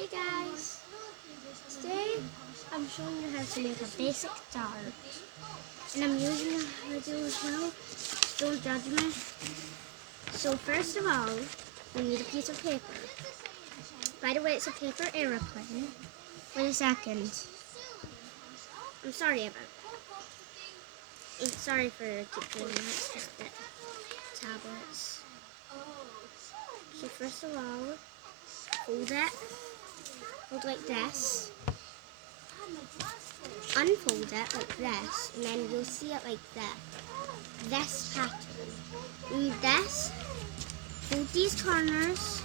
Hey guys, today I'm showing you how to make a basic dart, and I'm using a video as well, don't judge me. So first of all, we need a piece of paper. By the way, it's a paper aeroplane. Wait a second. I'm sorry about that. I'm sorry for keep doing that, it's just that tablets. So first of all, fold it. Fold like this. Unfold it like this, and then you'll see it like that. This pattern. You need this. Fold these corners.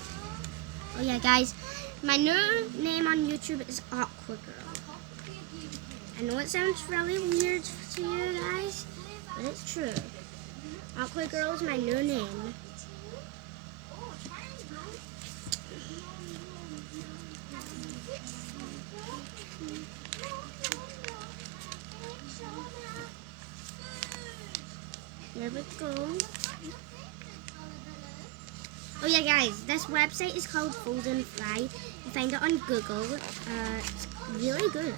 Oh yeah, guys, my new name on YouTube is Aqua Girl. I know it sounds really weird to you guys, but it's true. Aqua Girl is my new name. There we go. Oh yeah, guys, this website is called Fold and Fly. You find it on Google. It's really good.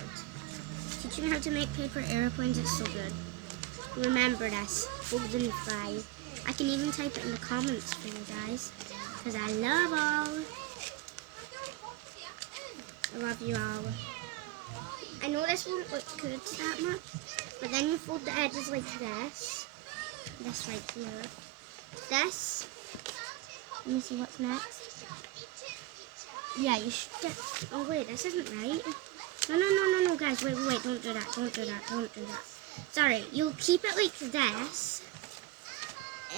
Teaching you how to make paper airplanes is so good. Remember this, Fold and Fly. I can even type it in the comments for you guys, because I love all. I love you all. I know this won't look good that much, but then you fold the edges like this. This right here. This. Let me see what's next. Yeah, you should get... Oh wait, this isn't right. No, guys, wait, don't do that, don't do that. Sorry, you'll keep it like this.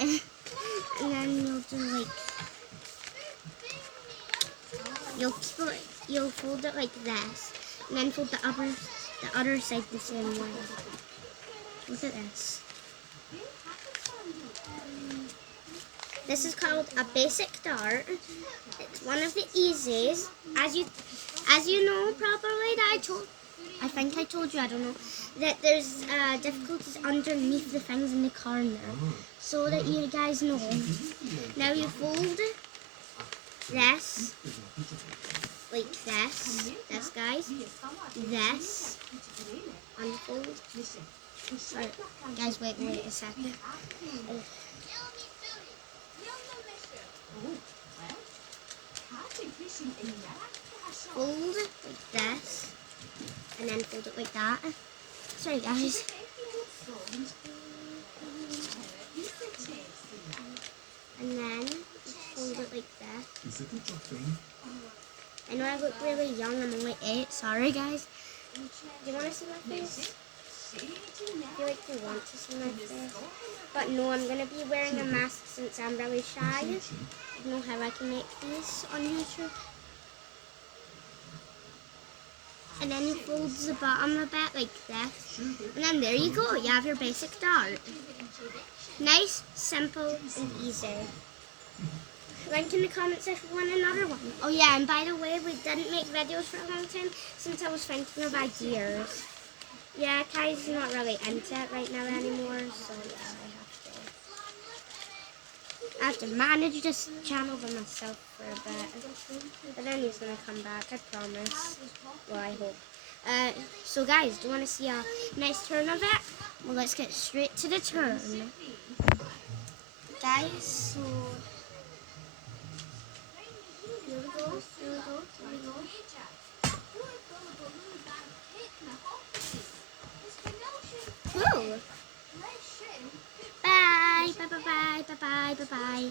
And then you'll do like... You'll fold it like this. And then fold the other side the same way. Look at this. This is called a basic dart. It's one of the easiest. As you know probably that I think I told you, I don't know, that there's difficulties underneath the things in the corner. So that you guys know. Now you fold this like this. This, guys. This. Unfold. Sorry, guys, wait a second. Fold like this, and then fold it like that. Sorry, guys. And then fold it like that. I know I look really young, I'm only 8. Sorry, guys. Do you want to see my face? I feel like you want to see my face. But no, I'm going to be wearing a mask since I'm really shy. I don't know how I can make these on YouTube. And then you fold the bottom a bit like this. And then there you go, you have your basic dart. Nice, simple, and easy. Link in the comments if you want another one. Oh yeah, and by the way, we didn't make videos for a long time since I was thinking of ideas. Yeah, Kai's not really into it right now anymore, so yeah, I have to manage this channel by myself for a bit. But then he's going to come back, I promise. Well, I hope. So guys, do you want to see a nice turn of it? Well, let's get straight to the turn. Guys, so... Here we go. Whoa! Bye.